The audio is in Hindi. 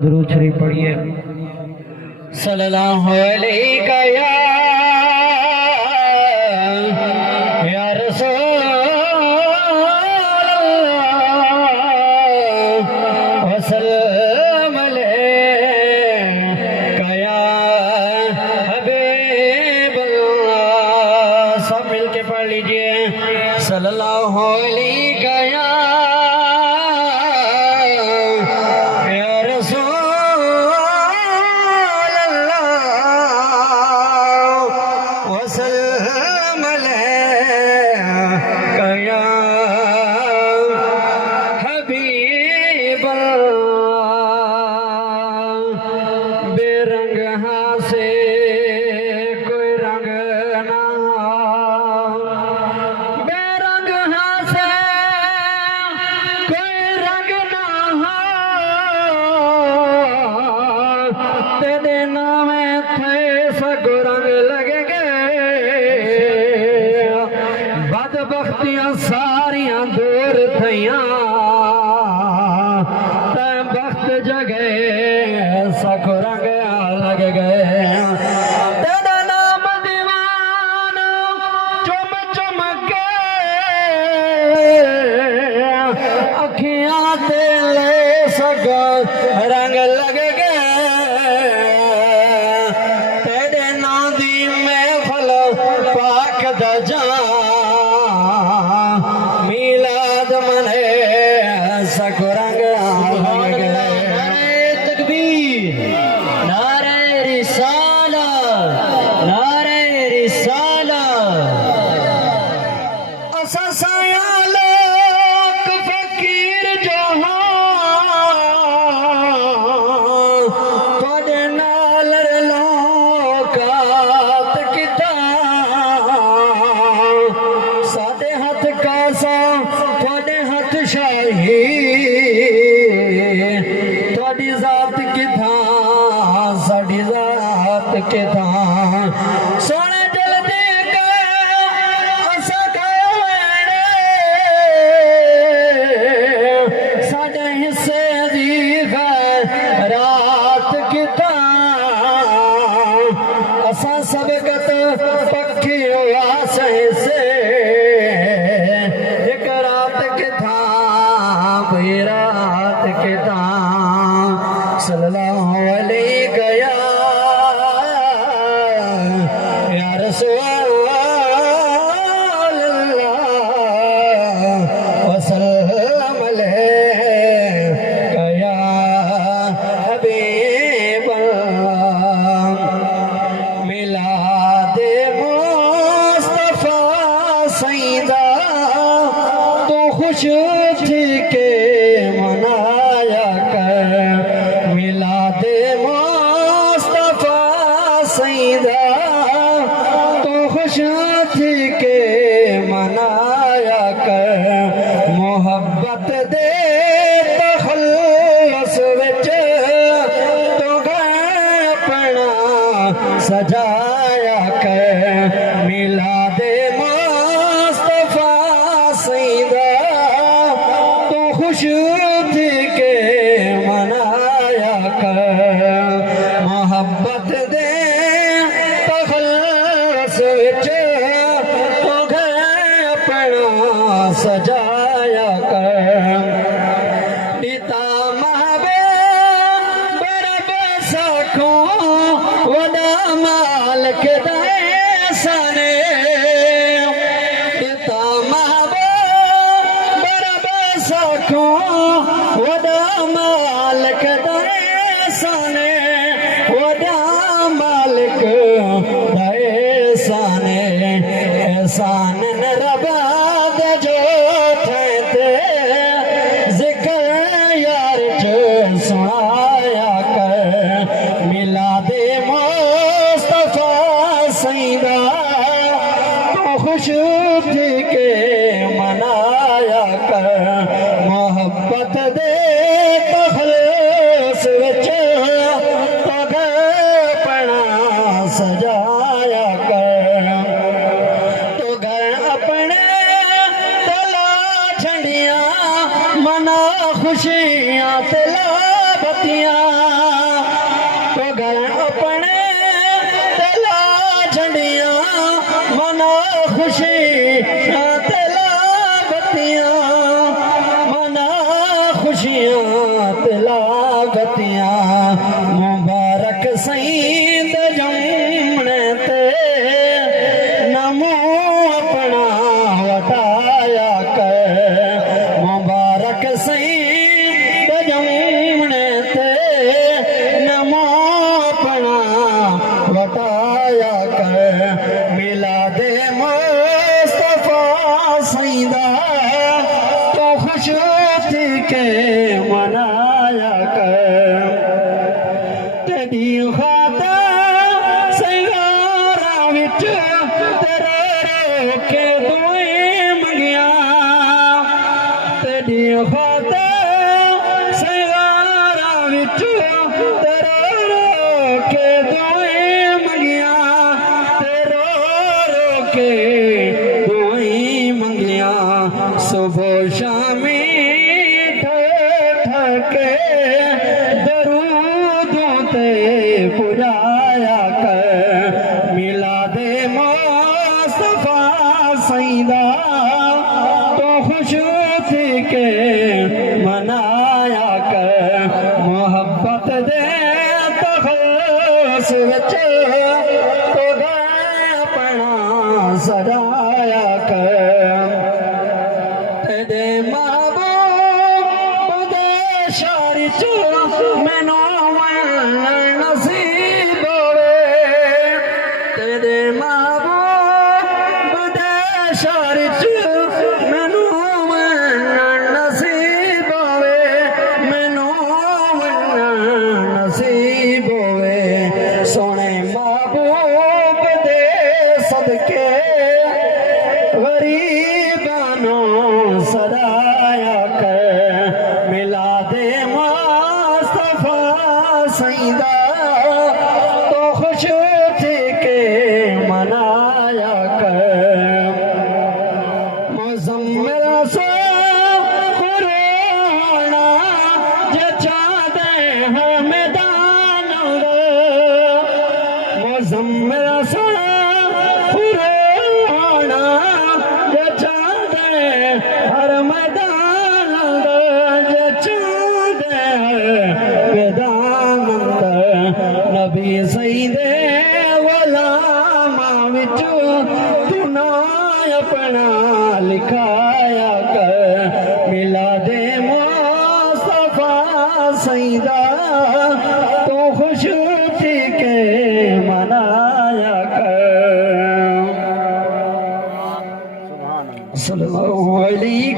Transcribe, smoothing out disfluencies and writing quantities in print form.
दुरूद शरीफ पढ़िए। सल्लल्लाहु अलैहि या रसूलल्लाह वसल्लम अलैका या हबीबल्लाह। सब मिलके पढ़ लीजिए। सल्लल्लाहु अलैहि बेरंग से कोई रंग ना, बेरंग से कोई रंग ना, तेरे नाम थे सगो रंग लगे गए। बदबख्तियां सारियां दूर थियां, बख्त जगे सगो रंग लग गए। तेरा नाम दीवान चुम चुम के अखियां तेले सगो रंग लग गए। तेरे नाम दी महफल पाक दा जां मिलाद मने सगो रंग लग गए। थोड़ी जात किथा साड़ी जात किथा सोने दिल दे साढ़े हिस्से दी रात किथा असा सबकत पक्षी से एक रात किथा रात के सल्लल्लाहु अलैहि या रसूलल्लाह वसल्लम अलैका या हबीबल्लाह। मिलाद मुस्तफा सईदा तो खुश थी के मनाया कर मिला तो घर अपने तेला झंडियां मना खुशी तेला बत्तियां मना खुशियां तेला बत्तियां मुबारक सईद जमने ते नमो अपना वटाया कर मुबारक सईद जमने ते नमो अपना वटाया कर मिला दे मुस्तफा सईदा तो खुश थी के मनाया कर तेरी खातर सैयारा विच तेरे रोके दुआएं मंगिया तेरी खातर सैयारा विच तेरे रोके दुआएं मंगिया तेरो रोके दुआएं मंगिया सुबह शामी ठके दरूदों ते पुराया कर मिला दे मुस्तफा सईदा तो खुश थी के मनाया कर मोहब्बत दे तखल्लुस विच तो गए अपना सजाया कर तेरे महबूब दे शारी च मैनू नसीब होवे तेरे महबूब दे शारी च मैनू नसीब होवे मैनू नसीब होवे सोने महबूब दे सदके गरीबानों सदाया कर मिला दे मुस्तफा सईदा तो खुश थी के मनाया कर मुज़म्मिल से कुराना जचा दे मैदान मुज़म्मिल से कुराना जचा दे हर मैदान जचा दे मैदान नबी सईदे गुलामा विच तू ना अपना लिखाया कर मिला दे मुस्तफा सईदा तो खुश थी के मनाया कर सल्लल्लाहु अलैहि